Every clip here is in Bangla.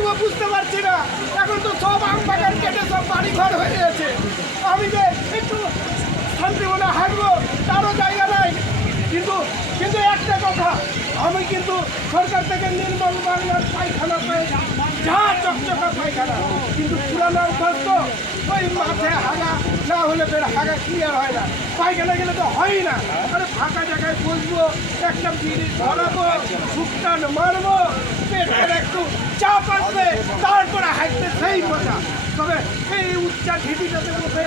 থাকব বুঝতে পারছি না। এখন তো সব আম বাগান কেটে সব বাড়ি ঘর হয়ে গেছে। আমি যে একটু শান্তিমনে হাঁটবো তারও জায়গা নাই। কিন্তু কিন্তু একটা কথা, আমি কিন্তু সরকার থেকে নির্মল বাংলার পায়খানা পেয়ে যা চকচকা পায়খানা। কিন্তু পুরানো অভ্যাস ওই মাঠে হাগা না হলে বের হাগা ক্লিয়ার হয় না। পায়খানা গেলে তো হয় না। আরে ফাঁকা জায়গায় বসবো, একটা বিড়ি ধরাবো শুকটান মারবো। পেটের একটু চাপ আসবে তারপরে হাঁটতে সেই মজা। তবে এই উচ্চা ঢিপিটাতে বসে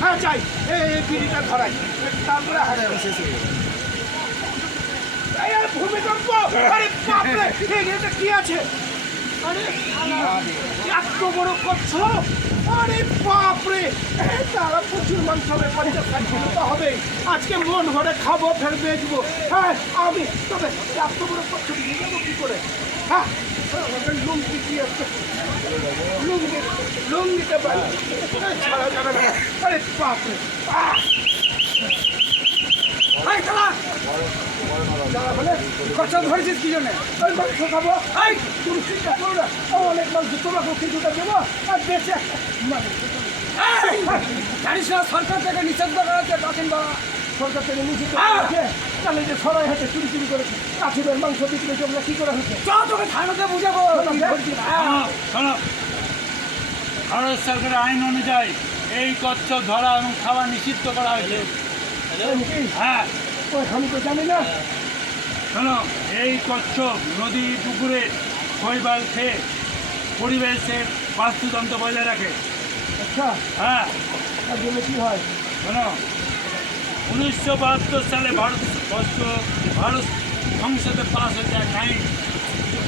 হ্যাঁ চাই এই বিড়িটা ধরাই। তারপরে হাঁটতে ভূমিকম্প! আরে কি আছে? আরে এত বড় কচ্ছপ আরে বাপরে! তারা প্রচুর মাংস হবে পঞ্চাশ তো হবে। আজকে মন ভরে খাব, ফের বেচবো। হ্যাঁ আমি তবে এত বড় কচ্ছপ নিয়ে যাব কি করে? হ্যাঁ লুঙ্গি কি আছে? লুঙ্গি লুঙ্গিটা ছাড়া যাবে না। আরে বাপরে, আহ! এই চালা ধরেছিস কি জন্য? ওই মাংস খাব। এই তুমি চিন্তা করো না। ও অনেক মাংস তোমাকে কিছুটা দেবো আর বেঁচে জানিস না সরকার থেকে নিষিদ্ধ করা হচ্ছে কাকিন বাবা সরকার থেকে নিষিদ্ধ করা হচ্ছে তাহলে যে সবাই হাতে চুরি চুরি করেছে কাকিনের মাংস বিক্রি করলে কি করে হচ্ছে চ তোকে থানাতে বুঝাবো। শোনো, শোনো। ভারত সরকারের আইন অনুযায়ী এই কচ্ছপ ধরা এবং খাওয়া নিষিদ্ধ করা হয়েছে। হ্যাঁ। আমি তো জানি না। শোনো এই কচ্ছপ নদী পুকুরে শৈবাল খেয়ে পরিবেশের বাস্তুতন্ত্র বজায় রাখে। আচ্ছা। হ্যাঁ। জন্য কি হয়? শোনো উনিশশো বাহাত্তর সালে ভারতবর্ষ ভারত সংসদে পাশ হয়েছে এক আইন।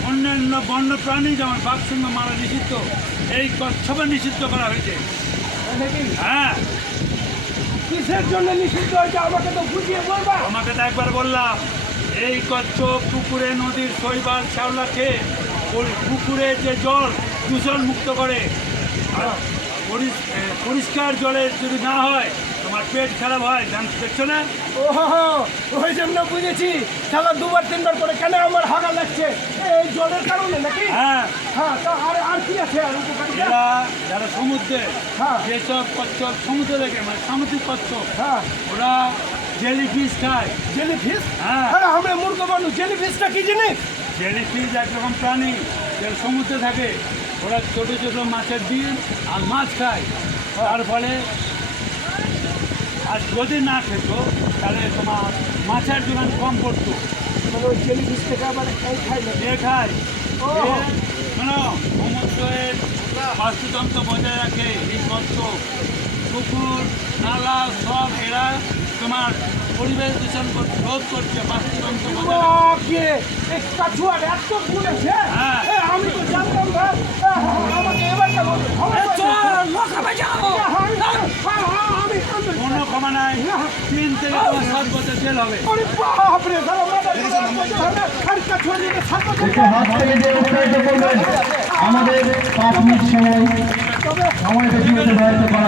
অন্যান্য বন্য প্রাণী যেমন বাঘসিংহ মারা নিষিদ্ধ এই কচ্ছপে নিষিদ্ধ করা হয়েছে। হ্যাঁ। কিসের জন্য নিষিদ্ধ হয়েছে আমাকে তো বুঝিয়ে বলবা। আমাকে তো একবার বললাম। এই কচ্ছপ পুকুরে নদীর শৈবাল শ্যাওলা খেয়ে ওই পুকুরে যে জল দূষণ মুক্ত করে পরিষ্কার জলে যদি না হয় তোমার পেট খারাপ হয় জান- দেখছ না? ও ওই জন্য বুঝেছি তাহলে দুবার তিনবার করে কেন আমার হাগা লাগছে? এই জলের কারণে নাকি? হ্যাঁ। হ্যাঁ তা আর আর কি আছে? আর যারা সমুদ্রে হ্যাঁ। যেসব কচ্ছপ সমুদ্রে দেখে মানে সামুদ্রিক কচ্ছপ হ্যাঁ। ওরা জেলি ফিশ খায়। জেলি ফিশ হ্যাঁ। হ্যাঁ আমরা মূর্খ মানুষ। জেলি ফিশটা কি জিনিস? জেলি ফিশ একরকম প্রাণী যারা সমুদ্রে থাকে। ওরা ছোট ছোট মাছের ডিম আর মাছ খায়। তার ফলে আর যদি না খেত তাহলে তোমার মাছের যোগান কম পড়তো। মানে ওই জেলি ফিশ থেকে আবার না এ খায়। শোনো সমুদ্রের বাস্তুতন্ত্র বজায় রাখে এই কচ্ছ পুকুর নালা সব এরা তোমার পরিবেশ দূষণ রোধ করছে হ্যাঁ। কোনো ক্ষমা নাই তিন থেকে তোমার সাত বছর জেল হবে আমাদের পাঁচ মিনিট সময় সময় বেশি হতে ব্যবহৃত করা